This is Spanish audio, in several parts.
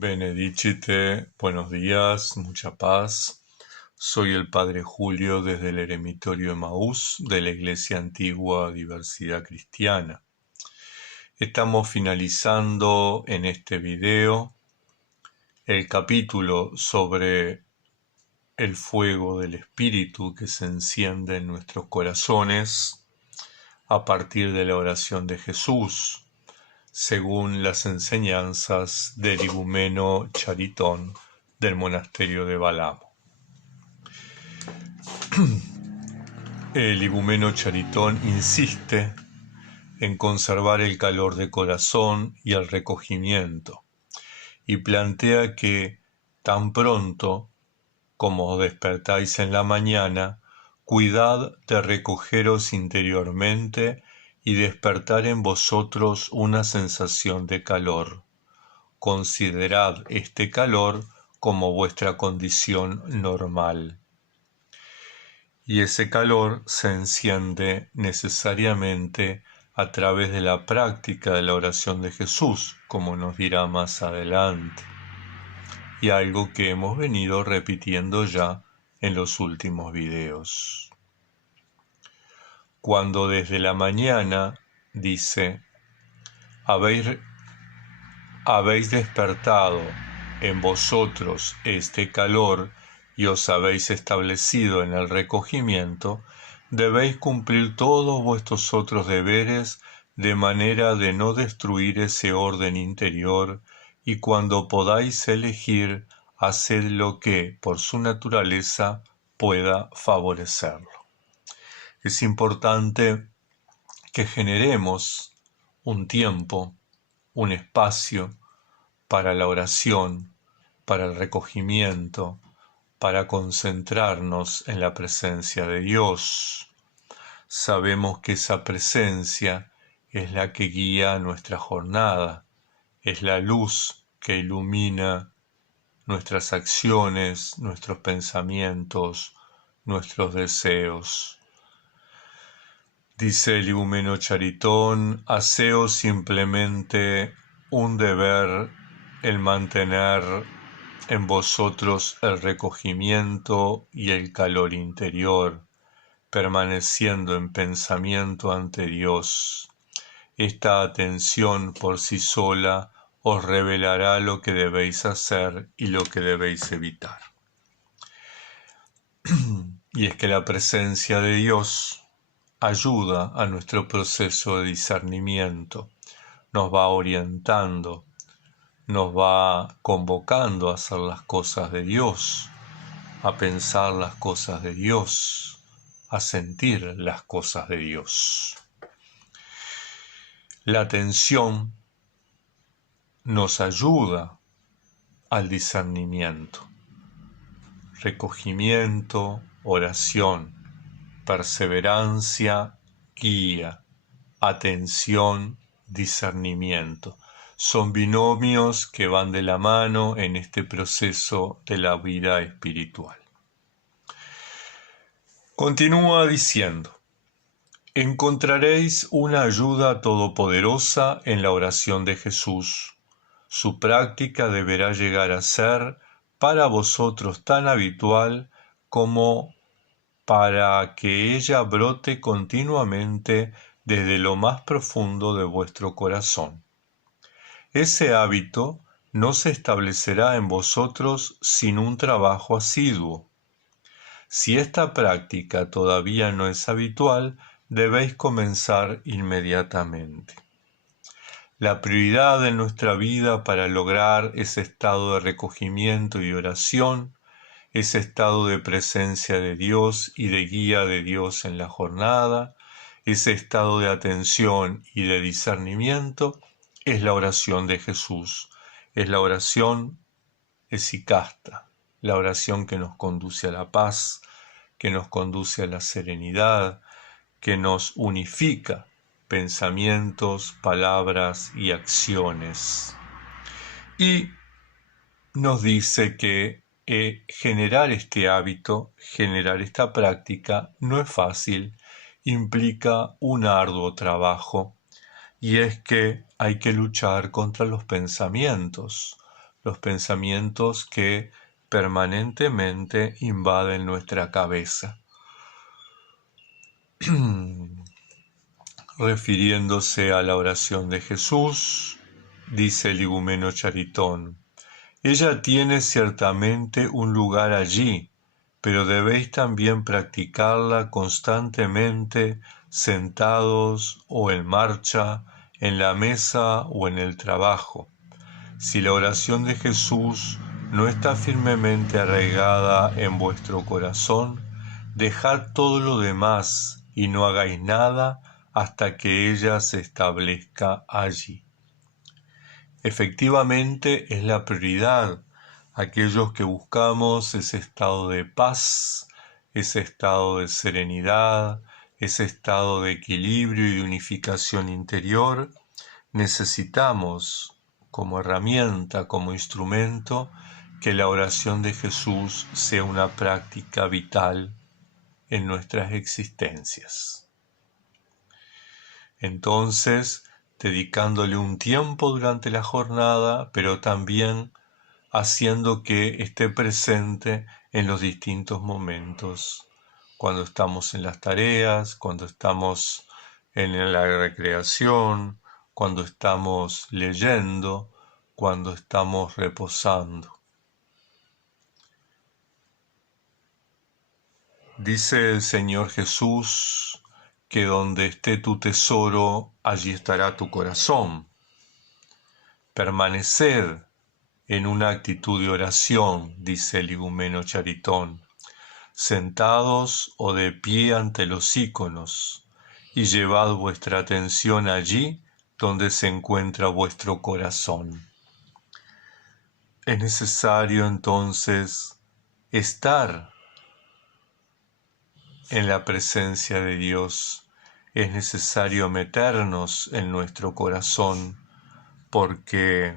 Benedicite, buenos días, mucha paz. Soy el Padre Julio desde el Eremitorio Emaús de la Iglesia Antigua Diversidad Cristiana. Estamos finalizando en este video el capítulo sobre el fuego del Espíritu que se enciende en nuestros corazones a partir de la oración de Jesús, según las enseñanzas del igumeno Charitón del monasterio de Balamo. El igumeno Charitón insiste en conservar el calor de corazón y el recogimiento, y plantea que tan pronto como os despertáis en la mañana, cuidad de recogeros interiormente y despertar en vosotros una sensación de calor. Considerad este calor como vuestra condición normal. Y ese calor se enciende necesariamente a través de la práctica de la oración de Jesús, como nos dirá más adelante, y algo que hemos venido repitiendo ya en los últimos videos. Cuando desde la mañana, dice, habéis despertado en vosotros este calor y os habéis establecido en el recogimiento, debéis cumplir todos vuestros otros deberes de manera de no destruir ese orden interior, y cuando podáis elegir, haced lo que, por su naturaleza, pueda favorecerlo. Es importante que generemos un tiempo, un espacio para la oración, para el recogimiento, para concentrarnos en la presencia de Dios. Sabemos que esa presencia es la que guía nuestra jornada, es la luz que ilumina nuestras acciones, nuestros pensamientos, nuestros deseos. Dice el igumeno Charitón, haceos simplemente un deber el mantener en vosotros el recogimiento y el calor interior, permaneciendo en pensamiento ante Dios. Esta atención por sí sola os revelará lo que debéis hacer y lo que debéis evitar. Y es que la presencia de Dios ayuda a nuestro proceso de discernimiento, nos va orientando, nos va convocando a hacer las cosas de Dios, a pensar las cosas de Dios, a sentir las cosas de Dios. La atención nos ayuda al discernimiento, recogimiento, oración, perseverancia, guía, atención, discernimiento. Son binomios que van de la mano en este proceso de la vida espiritual. Continúa diciendo, encontraréis una ayuda todopoderosa en la oración de Jesús. Su práctica deberá llegar a ser para vosotros tan habitual como para que ella brote continuamente desde lo más profundo de vuestro corazón. Ese hábito no se establecerá en vosotros sin un trabajo asiduo. Si esta práctica todavía no es habitual, debéis comenzar inmediatamente. La prioridad de nuestra vida para lograr ese estado de recogimiento y oración, ese estado de presencia de Dios y de guía de Dios en la jornada, ese estado de atención y de discernimiento, es la oración de Jesús, es la oración esicasta, la oración que nos conduce a la paz, que nos conduce a la serenidad, que nos unifica pensamientos, palabras y acciones. Y nos dice que generar este hábito, generar esta práctica, no es fácil, implica un arduo trabajo, y es que hay que luchar contra los pensamientos. los pensamientos que permanentemente invaden nuestra cabeza. Refiriéndose a la oración de Jesús, dice el igumeno Charitón: ella tiene ciertamente un lugar allí, pero debéis también practicarla constantemente, sentados o en marcha, en la mesa o en el trabajo. Si la oración de Jesús no está firmemente arraigada en vuestro corazón, dejad todo lo demás y no hagáis nada hasta que ella se establezca allí. Efectivamente, es la prioridad. Aquellos que buscamos ese estado de paz, ese estado de serenidad, ese estado de equilibrio y de unificación interior, necesitamos como herramienta, como instrumento, que la oración de Jesús sea una práctica vital en nuestras existencias. Entonces, dedicándole un tiempo durante la jornada, pero también haciendo que esté presente en los distintos momentos, cuando estamos en las tareas, cuando estamos en la recreación, cuando estamos leyendo, cuando estamos reposando. Dice el Señor Jesús que donde esté tu tesoro, allí estará tu corazón. Permaneced en una actitud de oración, dice el igumeno Charitón, sentados o de pie ante los íconos, y llevad vuestra atención allí donde se encuentra vuestro corazón. Es necesario entonces estar en la presencia de Dios, es necesario meternos en nuestro corazón, porque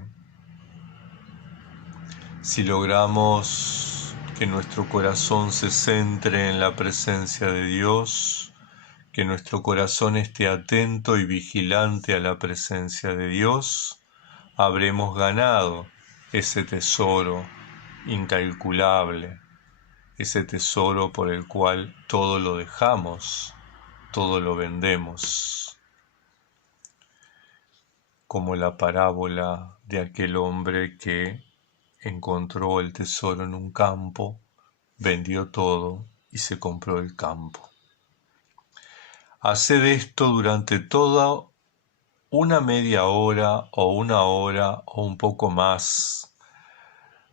si logramos que nuestro corazón se centre en la presencia de Dios, que nuestro corazón esté atento y vigilante a la presencia de Dios, habremos ganado ese tesoro incalculable, ese tesoro por el cual todo lo dejamos, todo lo vendemos, como la parábola de aquel hombre que encontró el tesoro en un campo, vendió todo y se compró el campo. Haced esto durante toda una media hora o una hora o un poco más,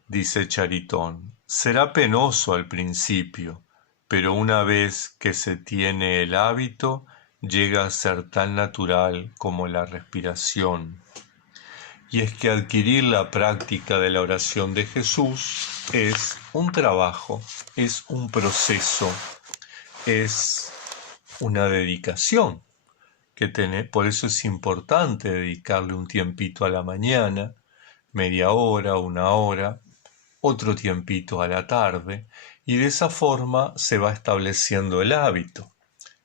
dice Charitón. Será penoso al principio, pero una vez que se tiene el hábito, llega a ser tan natural como la respiración. Y es que adquirir la práctica de la oración de Jesús es un trabajo, es un proceso, es una dedicación por eso es importante dedicarle un tiempito a la mañana, media hora, una hora, otro tiempito a la tarde, y de esa forma se va estableciendo el hábito.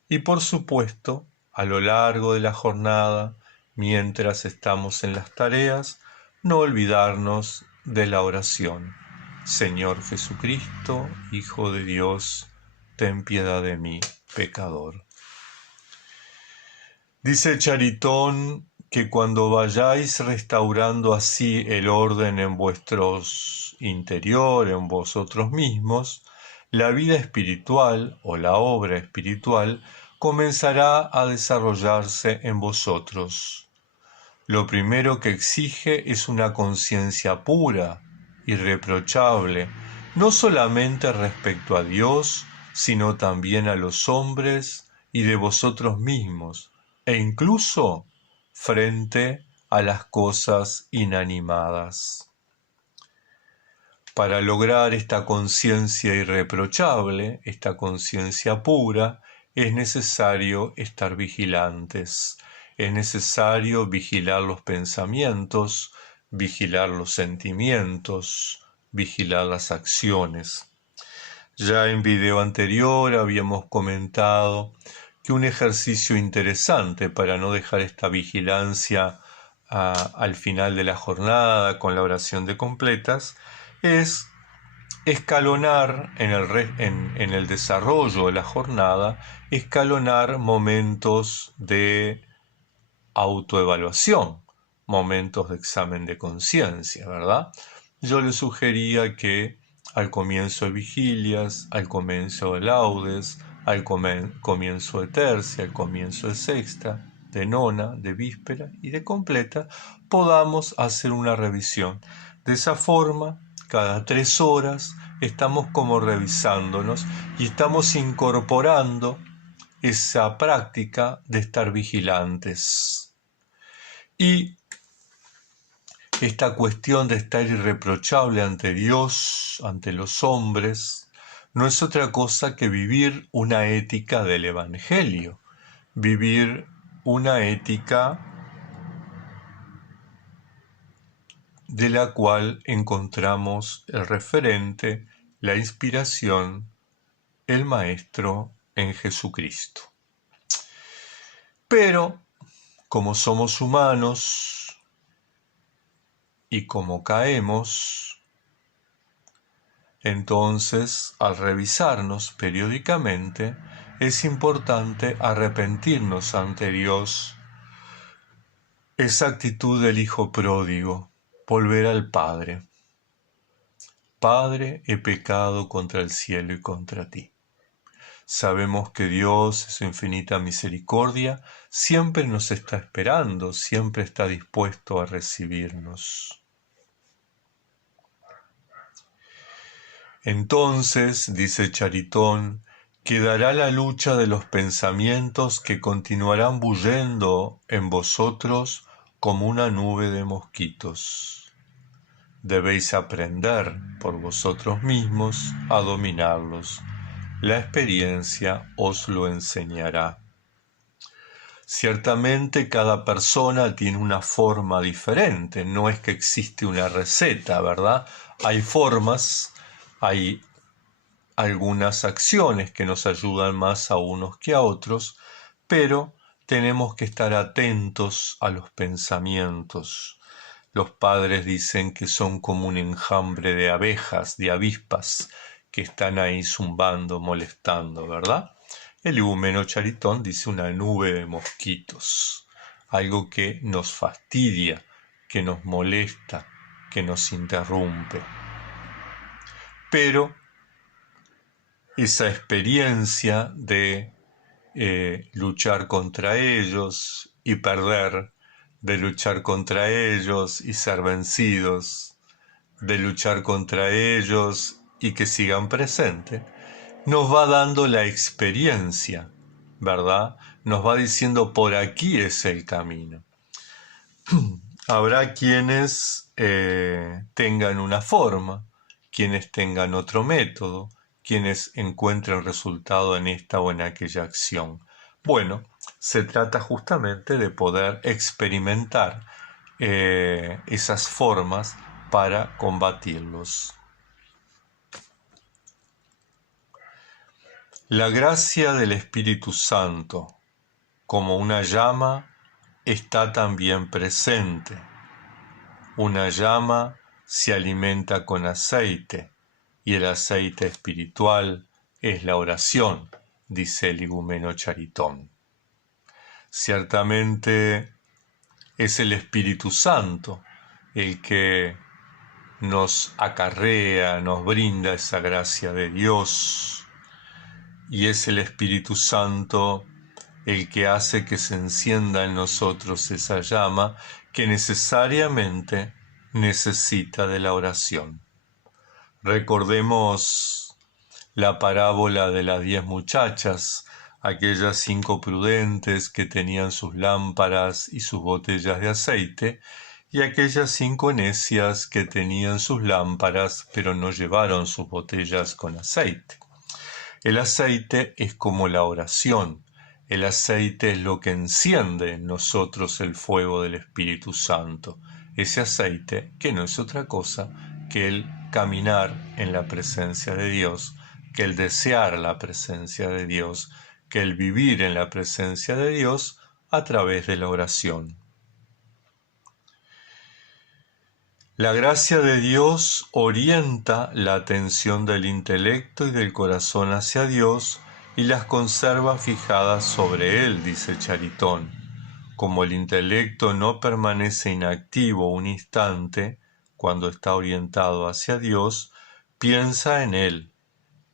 Y por supuesto, a lo largo de la jornada, mientras estamos en las tareas, no olvidarnos de la oración. Señor Jesucristo, Hijo de Dios, ten piedad de mí, pecador. Dice Charitón que cuando vayáis restaurando así el orden en vuestros interior, en vosotros mismos, la vida espiritual o la obra espiritual comenzará a desarrollarse en vosotros. Lo primero que exige es una conciencia pura, irreprochable, no solamente respecto a Dios, sino también a los hombres y de vosotros mismos, e incluso frente a las cosas inanimadas. Para lograr esta conciencia irreprochable, esta conciencia pura, es necesario estar vigilantes, es necesario vigilar los pensamientos, vigilar los sentimientos, vigilar las acciones. Ya en video anterior habíamos comentado que un ejercicio interesante para no dejar esta vigilancia al final de la jornada con la oración de completas, es escalonar en el desarrollo de la jornada, escalonar momentos de autoevaluación, momentos de examen de conciencia, ¿verdad? Yo le sugería que al comienzo de vigilias, al comienzo de laudes, al comienzo de tercia, al comienzo de sexta, de nona, de víspera y de completa, podamos hacer una revisión. De esa forma, cada 3 horas estamos como revisándonos y estamos incorporando esa práctica de estar vigilantes. Y esta cuestión de estar irreprochable ante Dios, ante los hombres, no es otra cosa que vivir una ética del Evangelio, vivir una ética de la cual encontramos el referente, la inspiración, el Maestro en Jesucristo. Pero, como somos humanos y como caemos, entonces, al revisarnos periódicamente, es importante arrepentirnos ante Dios. Esa actitud del hijo pródigo, volver al Padre. Padre, he pecado contra el cielo y contra ti. Sabemos que Dios, en su infinita misericordia, siempre nos está esperando, siempre está dispuesto a recibirnos. Entonces, dice Charitón, quedará la lucha de los pensamientos que continuarán bullendo en vosotros como una nube de mosquitos. Debéis aprender por vosotros mismos a dominarlos. La experiencia os lo enseñará. Ciertamente cada persona tiene una forma diferente, no es que existe una receta, ¿verdad? Hay formas, hay algunas acciones que nos ayudan más a unos que a otros, pero tenemos que estar atentos a los pensamientos. Los padres dicen que son como un enjambre de abejas, de avispas, que están ahí zumbando, molestando, ¿verdad? El igumeno Charitón dice una nube de mosquitos, algo que nos fastidia, que nos molesta, que nos interrumpe. Pero esa experiencia de luchar contra ellos y perder, de luchar contra ellos y ser vencidos, de luchar contra ellos y que sigan presentes, nos va dando la experiencia, ¿verdad? Nos va diciendo por aquí es el camino. Habrá quienes tengan una forma, quienes tengan otro método, quienes encuentren resultado en esta o en aquella acción. Bueno, se trata justamente de poder experimentar esas formas para combatirlos. La gracia del Espíritu Santo, como una llama, está también presente. Una llama se alimenta con aceite, y el aceite espiritual es la oración, dice el igumeno Charitón. Ciertamente es el Espíritu Santo el que nos acarrea, nos brinda esa gracia de Dios, y es el Espíritu Santo el que hace que se encienda en nosotros esa llama que necesariamente necesita de la oración. Recordemos la parábola de las 10 muchachas, aquellas 5 prudentes que tenían sus lámparas y sus botellas de aceite, y aquellas 5 necias que tenían sus lámparas pero no llevaron sus botellas con aceite. El aceite es como la oración. El aceite es lo que enciende en nosotros el fuego del Espíritu Santo. Ese aceite que no es otra cosa que el caminar en la presencia de Dios, que el desear la presencia de Dios, que el vivir en la presencia de Dios a través de la oración. La gracia de Dios orienta la atención del intelecto y del corazón hacia Dios y las conserva fijadas sobre Él, dice Charitón. Como el intelecto no permanece inactivo un instante cuando está orientado hacia Dios, piensa en Él.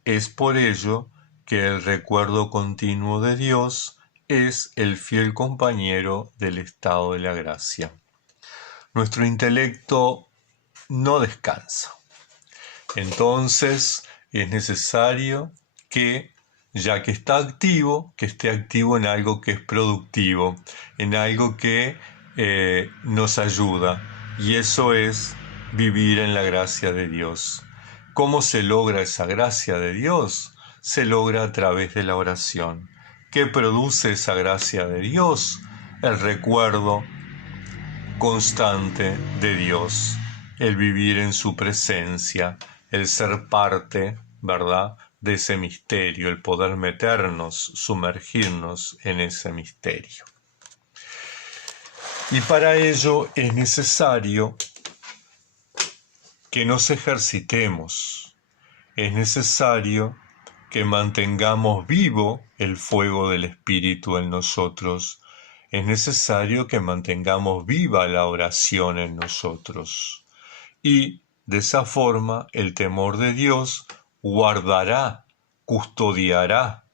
Es por ello que el recuerdo continuo de Dios es el fiel compañero del estado de la gracia. Nuestro intelecto no descansa. Entonces es necesario que, ya que está activo, que esté activo en algo que es productivo, en algo que nos ayuda. Y eso es vivir en la gracia de Dios. ¿Cómo se logra esa gracia de Dios? Se logra a través de la oración. ¿Qué produce esa gracia de Dios? El recuerdo constante de Dios, el vivir en su presencia, el ser parte, ¿verdad?, de ese misterio, el poder meternos, sumergirnos en ese misterio. Y para ello es necesario que nos ejercitemos, es necesario que mantengamos vivo el fuego del Espíritu en nosotros, es necesario que mantengamos viva la oración en nosotros. Y de esa forma el temor de Dios guardará, custodiará,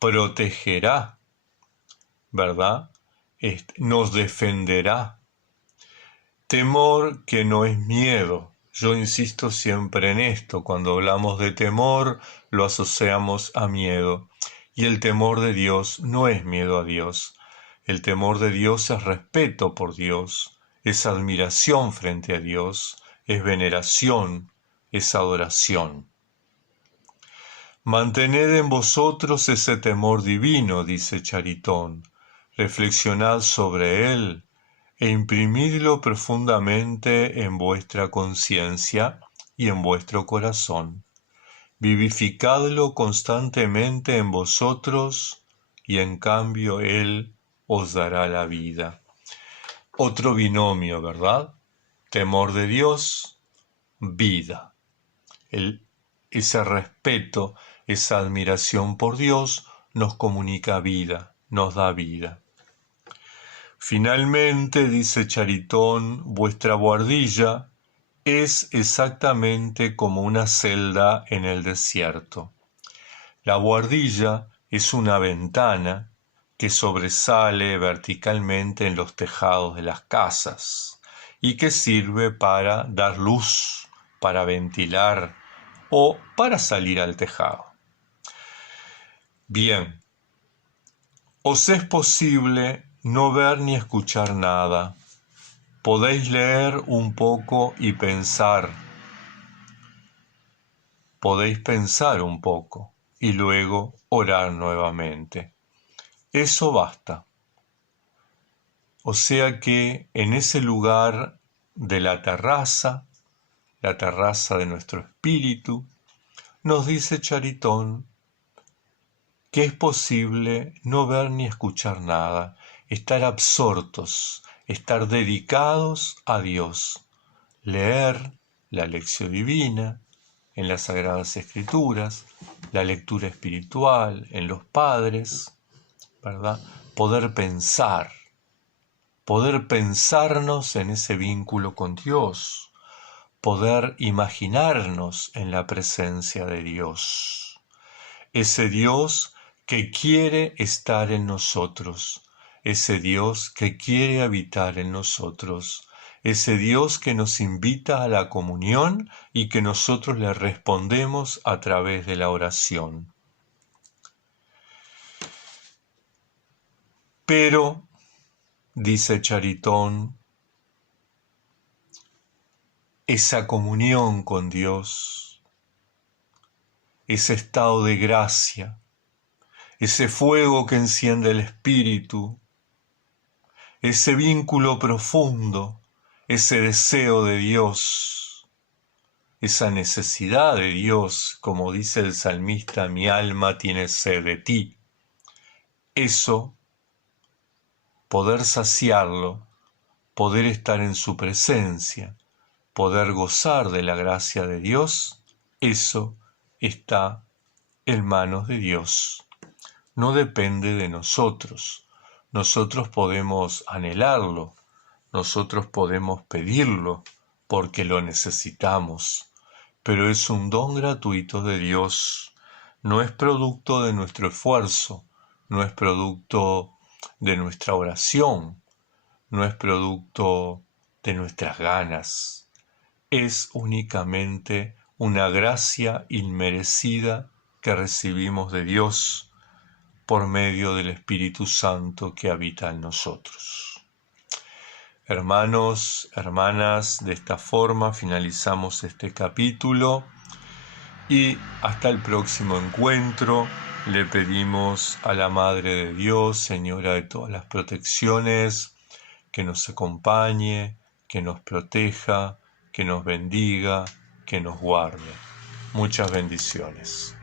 protegerá, ¿verdad? Nos defenderá. Temor que no es miedo. Yo insisto siempre en esto. Cuando hablamos de temor, lo asociamos a miedo. Y el temor de Dios no es miedo a Dios. El temor de Dios es respeto por Dios, es admiración frente a Dios, es veneración, es adoración. Mantened en vosotros ese temor divino, dice Charitón. Reflexionad sobre él e imprimidlo profundamente en vuestra conciencia y en vuestro corazón. Vivificadlo constantemente en vosotros y en cambio él os dará la vida. Otro binomio, ¿verdad? Temor de Dios, vida. Ese respeto, esa admiración por Dios nos comunica vida, nos da vida. Finalmente, dice Charitón, vuestra buhardilla es exactamente como una celda en el desierto. La buhardilla es una ventana que sobresale verticalmente en los tejados de las casas y que sirve para dar luz, para ventilar o para salir al tejado. Bien, os es posible no ver ni escuchar nada. Podéis leer un poco y pensar. Podéis pensar un poco y luego orar nuevamente. Eso basta. O sea que en ese lugar de la terraza de nuestro espíritu, nos dice Charitón que es posible no ver ni escuchar nada, estar absortos, estar dedicados a Dios, leer la lección divina en las Sagradas Escrituras, la lectura espiritual en los padres, ¿verdad? Poder pensarnos en ese vínculo con Dios, poder imaginarnos en la presencia de Dios, ese Dios que quiere estar en nosotros, ese Dios que quiere habitar en nosotros, ese Dios que nos invita a la comunión y que nosotros le respondemos a través de la oración. Pero, dice Charitón, esa comunión con Dios, ese estado de gracia, ese fuego que enciende el espíritu, ese vínculo profundo, ese deseo de Dios, esa necesidad de Dios, como dice el salmista, mi alma tiene sed de ti. Eso, poder saciarlo, poder estar en su presencia, poder gozar de la gracia de Dios, eso está en manos de Dios. No depende de nosotros. Nosotros podemos anhelarlo, nosotros podemos pedirlo porque lo necesitamos, pero es un don gratuito de Dios. No es producto de nuestro esfuerzo, no es producto de nuestra oración, no es producto de nuestras ganas. Es únicamente una gracia inmerecida que recibimos de Dios por medio del Espíritu Santo que habita en nosotros. Hermanos, hermanas, de esta forma finalizamos este capítulo y hasta el próximo encuentro. Le pedimos a la Madre de Dios, Señora de todas las protecciones, que nos acompañe, que nos proteja, que nos bendiga, que nos guarde. Muchas bendiciones.